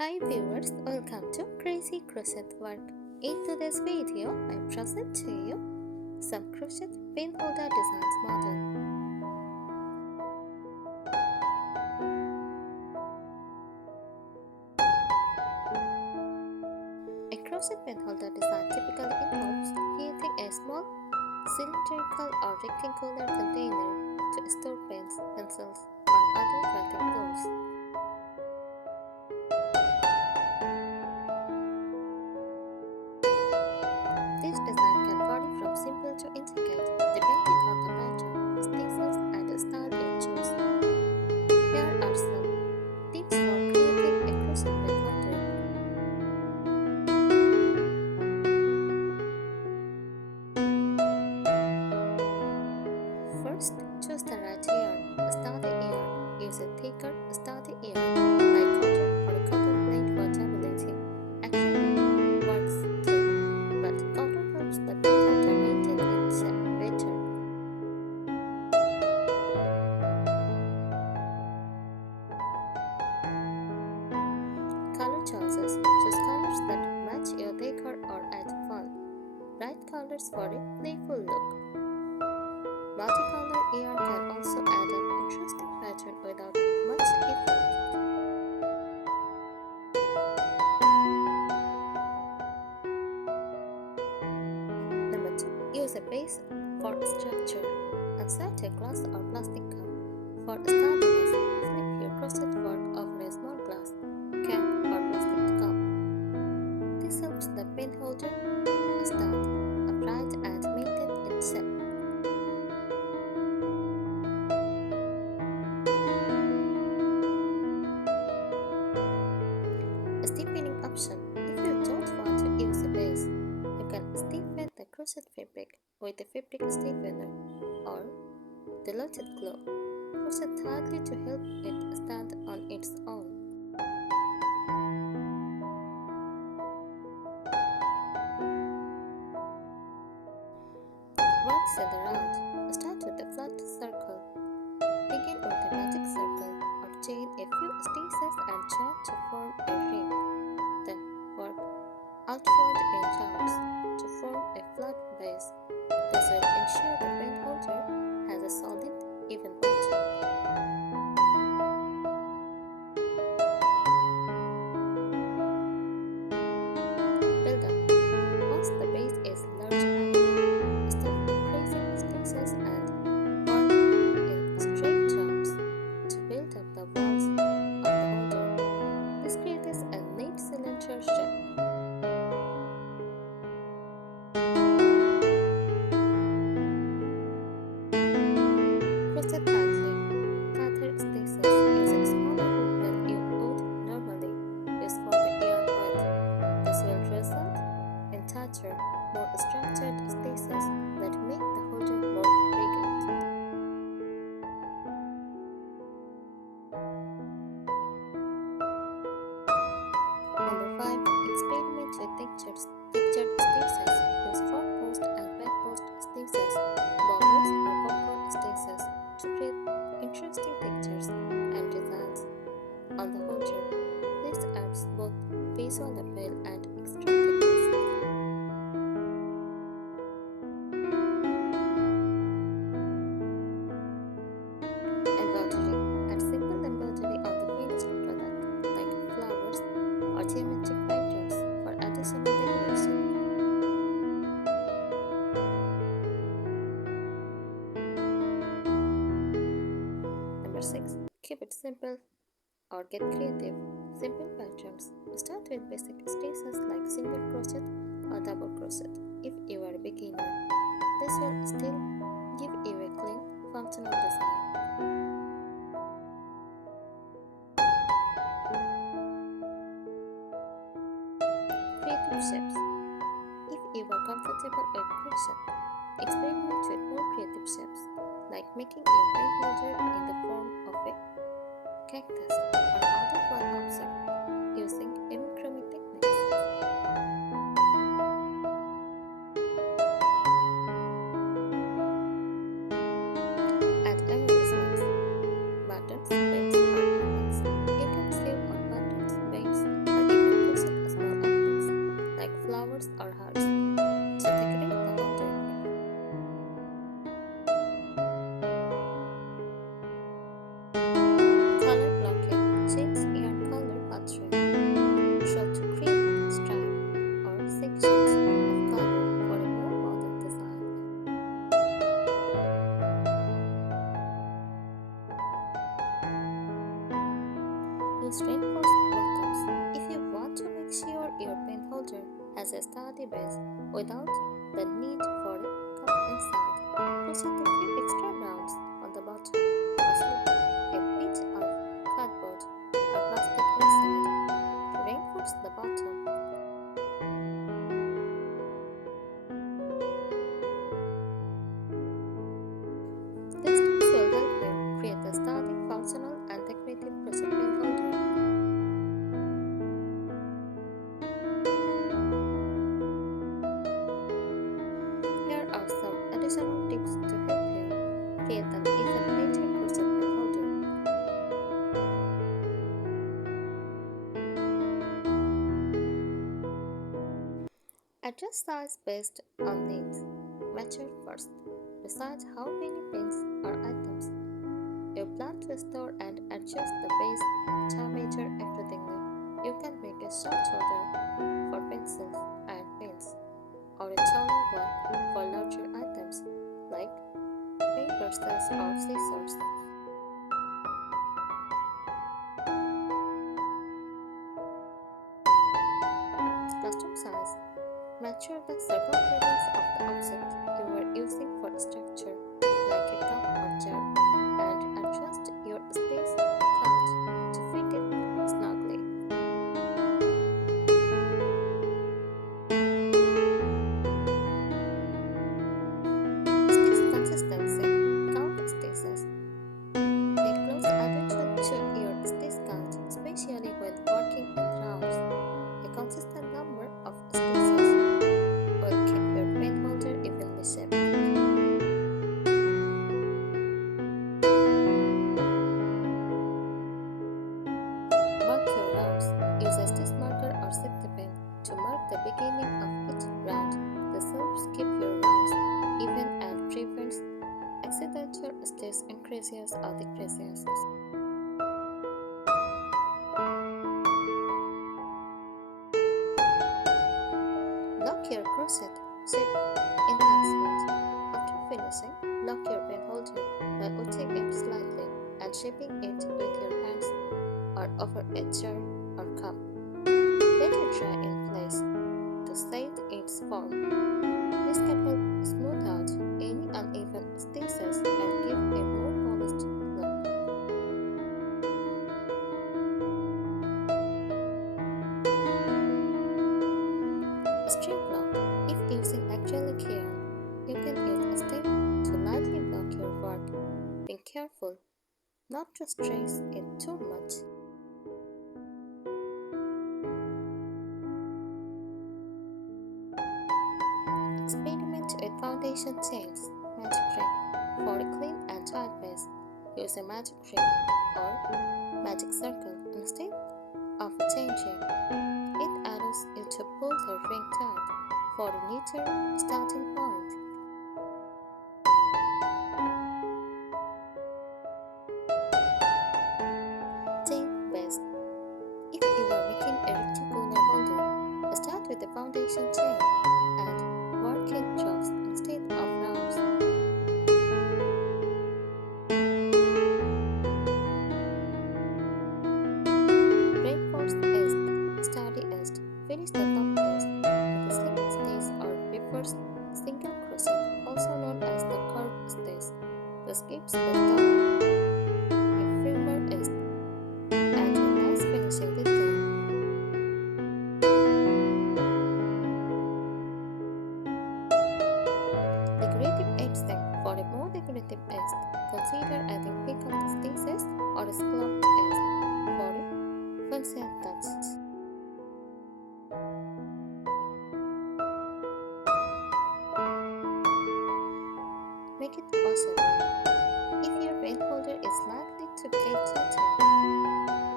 Hi viewers, welcome to Crazy Crochet Work. In today's video, I present to you some crochet pin holder designs model. A crochet pin holder design typically involves creating a small cylindrical or rectangular container to store pens, pencils, or other writing tools. This design can vary from simple to intricate, depending on the pattern, stitches, and style you choose. Here are some tips for creating a crochet pin holder. First, choose the right yarn. Sturdy yarn. Use a thicker, sturdy yarn like cotton or cotton blend for durability. Acrylic works too, but cotton helps the pin holder maintain its shape better. Color choices. Choose colors that match your decor or add fun. Bright colors for a playful look. Multicolor yarn can also add an interesting pattern without much effort. Number 2. Use a base for structure. Insert a glass or plastic cup. For sturdiness, flip your crochet work over a small glass, can, or plastic cup. This helps the pin holder stand upright and maintain its shape. A stiffening option. If you don't want to use a base, you can stiffen the crochet fabric with a fabric stiffener or diluted glue. Crochet tightly to help it stand on its own. Work center round. Start with a flat circle. Begin with a magic circle or chain a few stitches and join to form a ring. Then work outward in rounds to form a flat base. This will ensure the pin holder has a solid, even bottom. Build up. Once the base is large enough, start increasing stitches and form in straight rounds to build up the walls of the holder. This creates a neat cylinder shape. Crochet tightly. Tattered stitches use a smaller hook than you would normally use for the yarn width. This will result in tighter, more structured stitches that make the holder more rigid. Number 5. Experiment with textured stitches. Use front post and back post stitches, bubbles or popcorn stitches to create interesting textures and designs on the holder. This adds both visual appeal and extra thickness. Embroidery. Add simple embroidery on the finished product, like flowers or geometric patterns for additional decoration. Number 6. Keep it simple or get creative. Simple patterns. Start with basic stitches like single crochet or double crochet if you are a beginner. This will still give you a clean, functional design. Creative shapes. If you are comfortable with crochet, experiment with more creative shapes, like making your pin holder in the form of a cactus or other fun object using amicrame techniques. Add embellishments, buttons, bands, or ornaments. You can save on buttons, bands, Use reinforced bottoms if you want to make sure your pen holder has a sturdy base without the need for a cup inside. Crochet a few extra rounds on the bottom or slip a bit of cardboard or plastic inside to reinforce the bottom. These tips will help you create a sturdy, functional, and decorative crochet pen holder. Here are some additional tips to help you create an even better crochet pen holder. Adjust size based on needs. Measure first. Decide how many pins or items you plan to store and adjust the base diameter accordingly. You can make a short holder for pencils and pens, or a taller one for larger items like paintbrushes or scissors. Custom size. Measure the circumference of the object you are using for the structure, like a cup or jar, and adjust your space count to fit it snugly. Stitch consistency. Count stitches. Pay close attention to your stitch count, especially when working in rounds. A consistent number of stitches will keep your pen holder evenly shaped. Mark your rounds. Use a stitch marker or safety pin to mark the beginning of each round. This helps keep your rounds even and prevents accidental stitch increases or decreases. Lock your crochet shape enhancement. After finishing, lock your pen holder by putting it slightly and shaping it with your hands or over a jar or cup. Let it dry in place to set its form. This can help smooth out any uneven stitches and give a more polished look. String block. If using acrylic yarn, you can use a stick to lightly block your work. Be careful not to stress it too much. Experiment with foundation chains. Magic ring. For a clean and tight base, use a magic ring or magic circle instead of changing. It allows you to pull the ring tight for a neater starting point. Chain base. If you are making a rectangular holder, start with the foundation chain and work in rows instead of rounds. Reinforced edge, sturdy edge. Finish the top edge with a slip stitch or reverse single crochet, also known as the curved stitch. This gives the top a firmer edge and a nice finishing detail. Decorative edging. For a more decorative edge, consider adding pickled stitches or a scalloped edge for a fancier touch. Make it washable. If your pen holder is likely to get dirty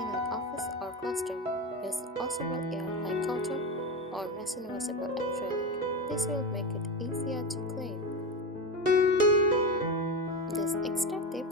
in an office or classroom, use washable airtight cotton or machine washable acrylic. This will make it easier to clean. This extra tip